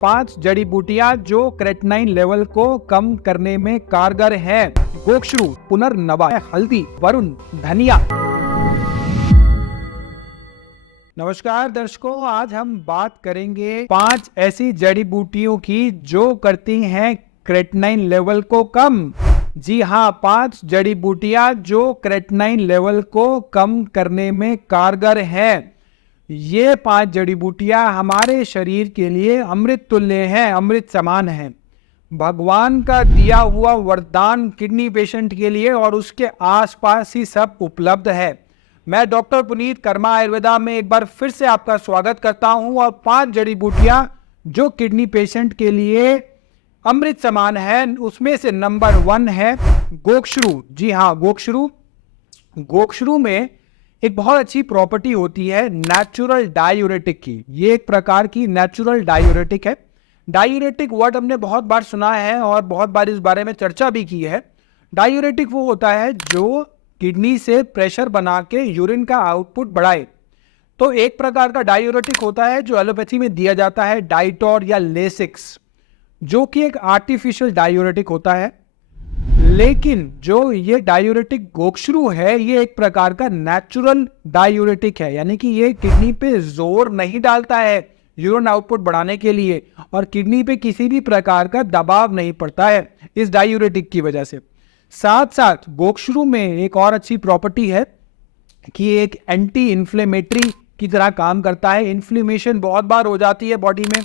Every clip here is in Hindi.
5 जड़ी बूटियां जो क्रेटिनाइन लेवल को कम करने में कारगर है। गोक्षरू, पुनर्नवा, हल्दी, वरुण, धनिया। नमस्कार दर्शकों, आज हम बात करेंगे 5 ऐसी जड़ी बूटियों की जो करती हैं क्रेटिनाइन लेवल को कम। जी हाँ, 5 जड़ी बूटियां जो क्रेटिनाइन लेवल को कम करने में कारगर है। ये 5 जड़ी बूटियां हमारे शरीर के लिए अमृत तुल्य हैं, अमृत समान हैं। भगवान का दिया हुआ वरदान किडनी पेशेंट के लिए और उसके आसपास ही सब उपलब्ध है। मैं डॉक्टर पुनीत कर्मा आयुर्वेदा में एक बार फिर से आपका स्वागत करता हूं और 5 जड़ी बूटियां जो किडनी पेशेंट के लिए अमृत समान है, उसमें से नंबर 1 है गोक्षरू। जी हाँ, गोक्षरू। गोक्षरू में एक बहुत अच्छी प्रॉपर्टी होती है नेचुरल डायूरेटिक की। ये एक प्रकार की नेचुरल डायूरेटिक है। डायूरेटिक वर्ड हमने बहुत बार सुना है और बहुत बार इस बारे में चर्चा भी की है। डायूरेटिक वो होता है जो किडनी से प्रेशर बना के यूरिन का आउटपुट बढ़ाए। तो एक प्रकार का डायूरेटिक होता है जो एलोपैथी में दिया जाता है, डाइटोर या लेसिक्स, जो कि एक आर्टिफिशियल डायूरेटिक होता है। लेकिन जो ये डायूरेटिक गोक्षरू है, ये एक प्रकार का नेचुरल डायूरेटिक है, यानी कि ये किडनी पे जोर नहीं डालता है यूरिन आउटपुट बढ़ाने के लिए और किडनी पे किसी भी प्रकार का दबाव नहीं पड़ता है इस डायूरेटिक की वजह से। साथ साथ गोक्षरू में एक और अच्छी प्रॉपर्टी है कि एक एंटी इन्फ्लेमेटरी की तरह काम करता है। इन्फ्लेमेशन बहुत बार हो जाती है बॉडी में,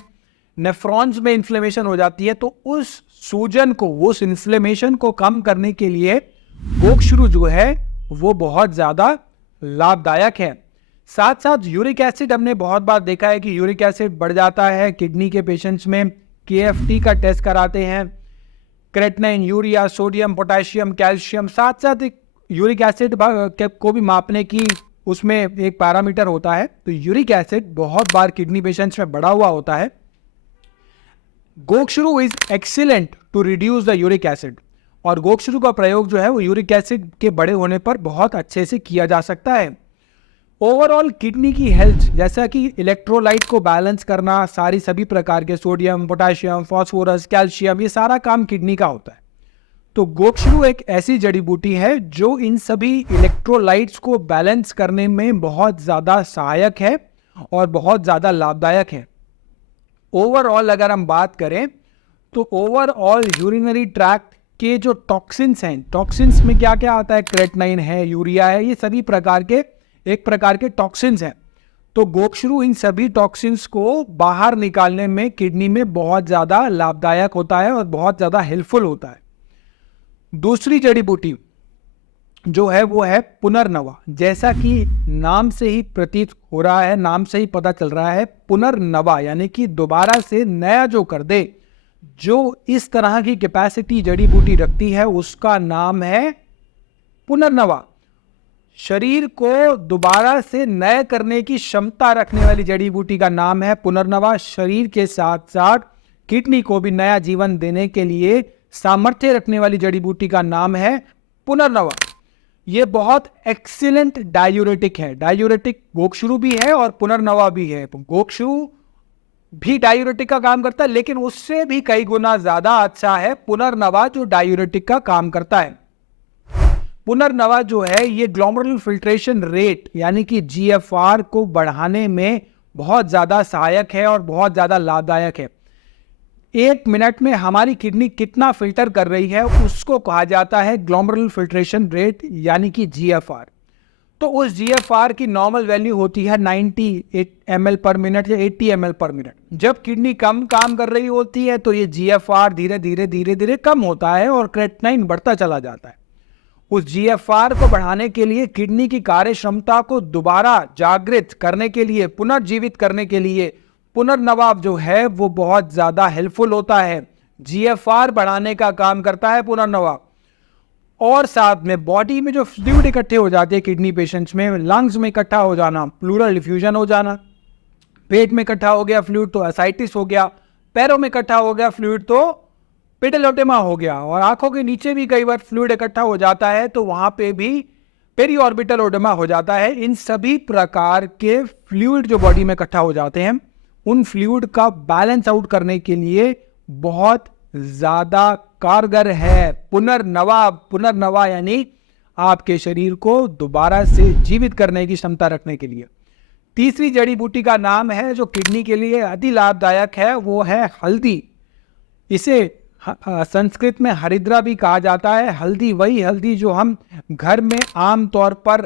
नेफ्रॉन्स में इन्फ्लेमेशन हो जाती है, तो उस सूजन को, उस इन्फ्लेमेशन को कम करने के लिए गोक्षरू जो है वो बहुत ज्यादा लाभदायक है। साथ साथ यूरिक एसिड, हमने बहुत बार देखा है कि यूरिक एसिड बढ़ जाता है किडनी के पेशेंट्स में। केएफटी का टेस्ट कराते हैं, creatinine, urea, sodium, potassium, calcium. साथ साथ एक यूरिक एसिड को भी मापने की उसमें एक पैरामीटर होता है। तो यूरिक एसिड बहुत बार किडनी पेशेंट्स में बढ़ा हुआ होता है। Gokshura is excellent to reduce the uric acid, और गोक्षरू का प्रयोग जो है वो यूरिक एसिड के बड़े होने पर बहुत अच्छे से किया जा सकता है। ओवरऑल किडनी की हेल्थ, जैसा कि इलेक्ट्रोलाइट को बैलेंस करना, सारी सभी प्रकार के सोडियम, पोटेशियम, फास्फोरस, कैल्शियम, ये सारा काम किडनी का होता है। तो गोक्षरू एक ऐसी जड़ी बूटी है जो इन सभी इलेक्ट्रोलाइट्स को बैलेंस करने में बहुत ज्यादा सहायक है और बहुत ज्यादा लाभदायक है। ओवरऑल अगर हम बात करें तो ओवरऑल यूरिनरी ट्रैक्ट के जो टॉक्सिन्स हैं, टॉक्सिन्स में क्या क्या आता है, क्रेटिनाइन है, यूरिया है, ये सभी प्रकार के एक प्रकार के टॉक्सिन्स हैं। तो गोक्षरू इन सभी टॉक्सिन्स को बाहर निकालने में किडनी में बहुत ज़्यादा लाभदायक होता है और बहुत ज़्यादा हेल्पफुल होता है। दूसरी जड़ी बूटी जो है वो है पुनर्नवा। जैसा कि नाम से ही प्रतीत हो रहा है, नाम से ही पता चल रहा है, पुनर्नवा यानी कि दोबारा से नया जो कर दे, जो इस तरह की कैपेसिटी जड़ी बूटी रखती है उसका नाम है पुनर्नवा। शरीर को दोबारा से नए करने की क्षमता रखने वाली जड़ी बूटी का नाम है पुनर्नवा। शरीर के साथ साथ किडनी को भी नया जीवन देने के लिए सामर्थ्य रखने वाली जड़ी बूटी का नाम है पुनर्नवा। ये बहुत एक्सीलेंट डायूरेटिक है। डायूरेटिक गोक्षरू भी है और पुनर्नवा भी है। गोक्षरू भी डायूरेटिक का काम करता है, लेकिन उससे भी कई गुना ज्यादा अच्छा है पुनर्नवा जो डायूरेटिक का काम करता है। पुनर्नवा जो है ये ग्लोमेरुलर फिल्ट्रेशन रेट यानी कि जीएफआर को बढ़ाने में बहुत ज्यादा सहायक है और बहुत ज्यादा लाभदायक है। 1 मिनट में हमारी किडनी कितना फिल्टर कर रही है उसको कहा जाता है ग्लोमेरुलर फिल्ट्रेशन रेट यानी कि जीएफआर। तो उस जीएफआर की नॉर्मल वैल्यू होती है 90 ml पर मिनट या 80 ml पर मिनट। जब किडनी कम काम कर रही होती है तो ये जीएफआर धीरे धीरे कम होता है और क्रेटिनाइन बढ़ता चला जाता है। उस जीएफआर को बढ़ाने के लिए, किडनी की कार्य क्षमता को दोबारा जागृत करने के लिए, पुनर्जीवित करने के लिए पुनर्नवा जो है वो बहुत ज्यादा हेल्पफुल होता है। जीएफआर बढ़ाने का काम करता है पुनर्नवा। और साथ में बॉडी में जो फ्लूइड इकट्ठे हो जाते हैं किडनी पेशेंट्स में, लंग्स में इकट्ठा हो जाना, प्लूरल डिफ्यूजन हो जाना, पेट में इकट्ठा हो गया फ्लूइड तो एसाइटिस हो गया, पैरों में इकट्ठा हो गया फ्लूइड तो पेटेलोटेमा हो गया, और आंखों के नीचे भी कई बार फ्लूइड इकट्ठा हो जाता है तो वहां पे भी पेरीऑर्बिटल ओडेमा हो जाता है। इन सभी प्रकार के फ्लूइड जो बॉडी में इकट्ठा हो जाते हैं उन फ्लूइड का बैलेंस आउट करने के लिए बहुत ज़्यादा कारगर है। पुनर्नवा यानी आपके शरीर को दोबारा से जीवित करने की क्षमता रखने के लिए। तीसरी जड़ी बूटी का नाम है जो किडनी के लिए अति लाभदायक है, वो है हल्दी। इसे संस्कृत में हरिद्रा भी कहा जाता है। हल्दी वही हल्दी जो हम घर में आम तौर पर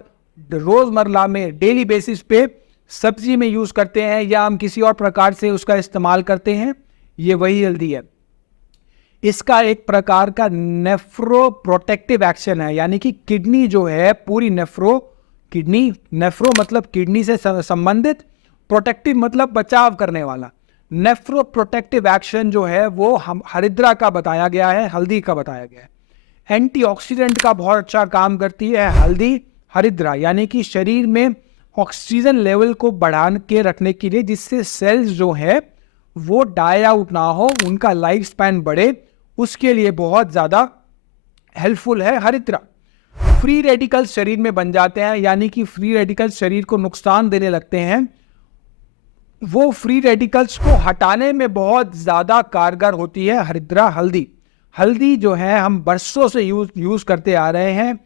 रोजमर्रा में डेली बेसिस पे सब्जी में यूज करते हैं या हम किसी और प्रकार से उसका इस्तेमाल करते हैं, ये वही हल्दी है। इसका एक प्रकार का नेफ्रो प्रोटेक्टिव एक्शन है, यानी कि किडनी जो है पूरी नेफ्रो मतलब किडनी से संबंधित, प्रोटेक्टिव मतलब बचाव करने वाला। नेफ्रो प्रोटेक्टिव एक्शन जो है वो हम हरिद्रा का बताया गया है, हल्दी का बताया गया है। एंटीऑक्सीडेंट का बहुत अच्छा काम करती है हल्दी हरिद्रा, यानी कि शरीर में ऑक्सीजन लेवल को बढ़ा के रखने के लिए, जिससे सेल्स जो है वो डाई आउट ना हो, उनका लाइफ स्पैन बढ़े, उसके लिए बहुत ज़्यादा हेल्पफुल है हरिद्रा। फ्री रेडिकल्स शरीर में बन जाते हैं, यानी कि फ्री रेडिकल्स शरीर को नुकसान देने लगते हैं, वो फ्री रेडिकल्स को हटाने में बहुत ज़्यादा कारगर होती है हरिद्रा हल्दी। हल्दी जो है हम बरसों से यूज़ करते आ रहे हैं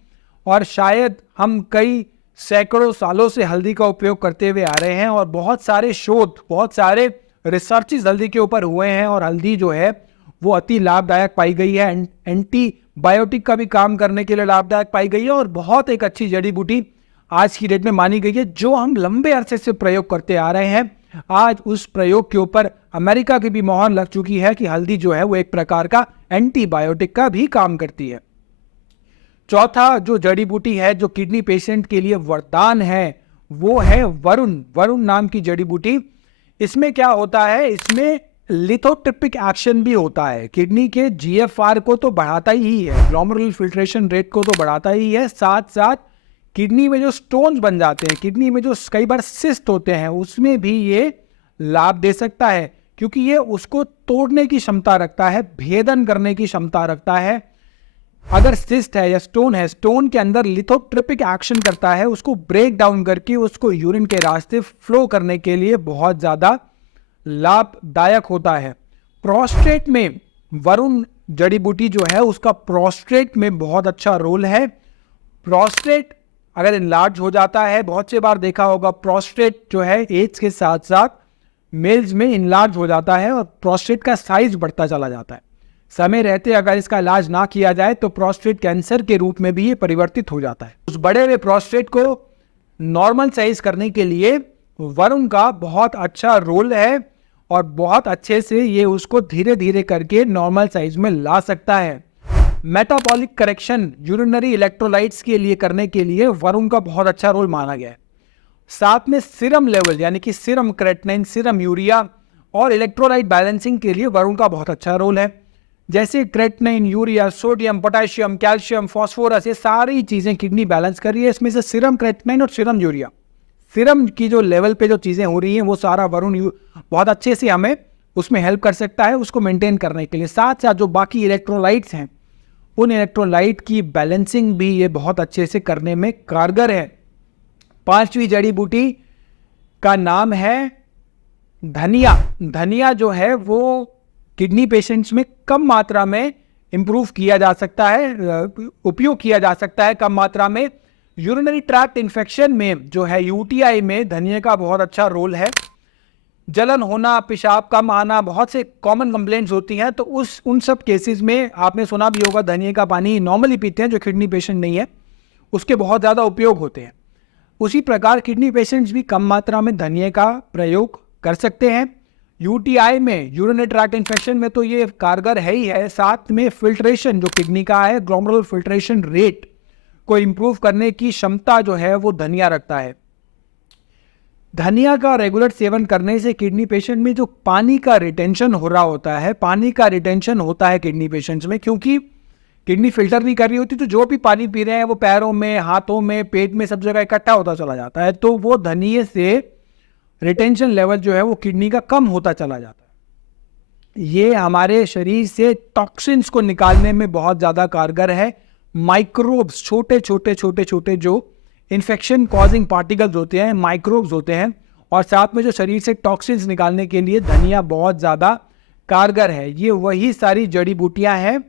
और शायद हम कई सैकड़ों सालों से हल्दी का उपयोग करते हुए आ रहे हैं और बहुत सारे शोध, बहुत सारे रिसर्चेस हल्दी के ऊपर हुए हैं और हल्दी जो है वो अति लाभदायक पाई गई है। एंटीबायोटिक का भी काम करने के लिए लाभदायक पाई गई है और बहुत एक अच्छी जड़ी बूटी आज की डेट में मानी गई है, जो हम लंबे अरसे से प्रयोग करते आ रहे हैं। आज उस प्रयोग के ऊपर अमेरिका की भी मोहर लग चुकी है कि हल्दी जो है वो एक प्रकार का एंटीबायोटिक का भी काम करती है। चौथा जो जड़ी बूटी है जो किडनी पेशेंट के लिए वरदान है वो है वरुण नाम की जड़ी बूटी। इसमें क्या होता है, इसमें लिथोट्रिपिक एक्शन भी होता है। किडनी के जीएफआर को तो बढ़ाता ही है, ग्लोमेरुलर फिल्ट्रेशन रेट को तो बढ़ाता ही है, साथ साथ किडनी में जो स्टोन्स बन जाते हैं, किडनी में जो कई बार सिस्ट होते हैं, उसमें भी ये लाभ दे सकता है, क्योंकि ये उसको तोड़ने की क्षमता रखता है, भेदन करने की क्षमता रखता है। अगर सिस्ट है या स्टोन है, स्टोन के अंदर लिथोट्रिपिक एक्शन करता है, उसको ब्रेक डाउन करके उसको यूरिन के रास्ते फ्लो करने के लिए बहुत ज्यादा लाभदायक होता है। प्रोस्टेट में वरुण जड़ी बूटी जो है उसका प्रोस्टेट में बहुत अच्छा रोल है। प्रोस्टेट अगर इनलार्ज हो जाता है, बहुत से बार देखा होगा प्रोस्टेट जो है एज के साथ साथ मेल्स में इनलार्ज हो जाता है और प्रोस्टेट का साइज बढ़ता चला जाता है। समय रहते अगर इसका इलाज ना किया जाए तो प्रोस्टेट कैंसर के रूप में भी ये परिवर्तित हो जाता है। उस बड़े हुए प्रोस्टेट को नॉर्मल साइज करने के लिए वरुण का बहुत अच्छा रोल है और बहुत अच्छे से ये उसको धीरे धीरे करके नॉर्मल साइज में ला सकता है। मेटाबॉलिक करेक्शन यूरिनरी इलेक्ट्रोलाइट्स के लिए करने के लिए वरुण का बहुत अच्छा रोल माना गया है। साथ में सीरम लेवल यानी कि सीरम क्रेटिनिन, सीरम यूरिया और इलेक्ट्रोलाइट बैलेंसिंग के लिए वरुण का बहुत अच्छा रोल है। जैसे creatinine, urea, sodium, potassium, calcium, phosphorus, ये सारी चीजें किडनी बैलेंस कर रही है। इसमें से सीरम क्रेटिनिन और सीरम यूरिया, सीरम की जो लेवल पे जो चीजें हो रही हैं वो सारा वरुण बहुत अच्छे से हमें उसमें हेल्प कर सकता है उसको मेंटेन करने के लिए। साथ साथ जो बाकी इलेक्ट्रोलाइट्स हैं उन इलेक्ट्रोलाइट की बैलेंसिंग भी ये बहुत अच्छे से करने में कारगर है। पांचवी जड़ी बूटी का नाम है धनिया। धनिया जो है वो किडनी पेशेंट्स में कम मात्रा में इंप्रूव किया जा सकता है, उपयोग किया जा सकता है कम मात्रा में। यूरिनरी ट्रैक्ट इन्फेक्शन में जो है यूटीआई में धनिया का बहुत अच्छा रोल है। जलन होना, पेशाब कम आना, बहुत से कॉमन कंप्लेंट्स होती हैं, तो उन सब केसेस में आपने सुना भी होगा धनिया का पानी नॉर्मली पीते हैं जो किडनी पेशेंट नहीं है, उसके बहुत ज़्यादा उपयोग होते हैं। उसी प्रकार किडनी पेशेंट्स भी कम मात्रा में धनिया का प्रयोग कर सकते हैं। यूटीआई में, यूरिनरी ट्रैक्ट इन्फेक्शन में तो ये कारगर है ही है। साथ में फिल्ट्रेशन जो किडनी का है, ग्लोमेरुलर फिल्ट्रेशन रेट को इंप्रूव करने की क्षमता जो है वो धनिया रखता है। धनिया का रेगुलर सेवन करने से किडनी पेशेंट में जो पानी का रिटेंशन हो रहा होता है, पानी का रिटेंशन होता है किडनी पेशेंट्स में, क्योंकि किडनी फिल्टर नहीं कर रही होती, तो जो भी पानी पी रहे हैं वो पैरों में, हाथों में, पेट में, सब जगह इकट्ठा होता चला जाता है, तो वो धनिये से रिटेंशन लेवल जो है वो किडनी का कम होता चला जाता है। ये हमारे शरीर से टॉक्सिन्स को निकालने में बहुत ज़्यादा कारगर है। माइक्रोब्स, छोटे छोटे जो इन्फेक्शन कॉजिंग पार्टिकल्स होते हैं, माइक्रोब्स होते हैं, और साथ में जो शरीर से टॉक्सिन्स निकालने के लिए धनिया बहुत ज़्यादा कारगर है। ये वही सारी जड़ी बूटियां हैं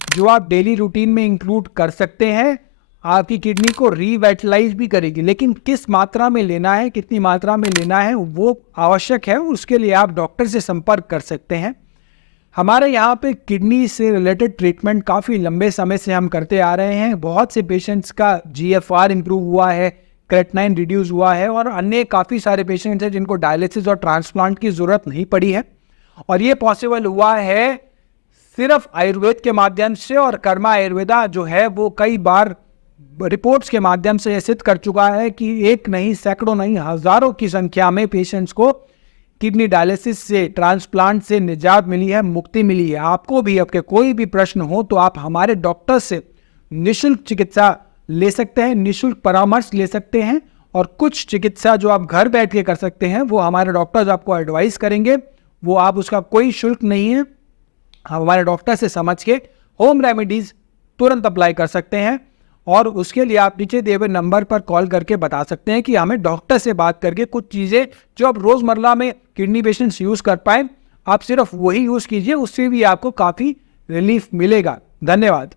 जो आप डेली रूटीन में इंक्लूड कर सकते हैं, आपकी किडनी को रीवाइटलाइज भी करेगी। लेकिन किस मात्रा में लेना है, कितनी मात्रा में लेना है, वो आवश्यक है, उसके लिए आप डॉक्टर से संपर्क कर सकते हैं। हमारे यहाँ पे किडनी से रिलेटेड ट्रीटमेंट काफ़ी लंबे समय से हम करते आ रहे हैं। बहुत से पेशेंट्स का GFR इम्प्रूव हुआ है, क्रेटनाइन रिड्यूस हुआ है, और अन्य काफ़ी सारे पेशेंट्स हैं जिनको डायलिसिस और ट्रांसप्लांट की ज़रूरत नहीं पड़ी है। और ये पॉसिबल हुआ है सिर्फ आयुर्वेद के माध्यम से, और कर्मा आयुर्वेदा जो है वो कई बार रिपोर्ट्स के माध्यम से सिद्ध कर चुका है कि एक नहीं, सैकड़ों नहीं, हज़ारों की संख्या में पेशेंट्स को किडनी डायलिसिस से, ट्रांसप्लांट से निजात मिली है, मुक्ति मिली है। आपको भी आपके कोई भी प्रश्न हो तो आप हमारे डॉक्टर से निःशुल्क चिकित्सा ले सकते हैं, निःशुल्क परामर्श ले सकते हैं, और कुछ चिकित्सा जो आप घर बैठ के कर सकते हैं वो हमारे डॉक्टर्स आपको एडवाइस करेंगे। वो आप उसका कोई शुल्क नहीं है, हमारे डॉक्टर से समझ के होम रेमेडीज तुरंत अप्लाई कर सकते हैं। और उसके लिए आप नीचे दिए हुए नंबर पर कॉल करके बता सकते हैं कि हमें डॉक्टर से बात करके कुछ चीज़ें जो आप रोज़मर्रा में किडनी पेशेंट्स यूज़ कर पाएँ, आप सिर्फ वही यूज़ कीजिए, उससे भी आपको काफ़ी रिलीफ मिलेगा। धन्यवाद।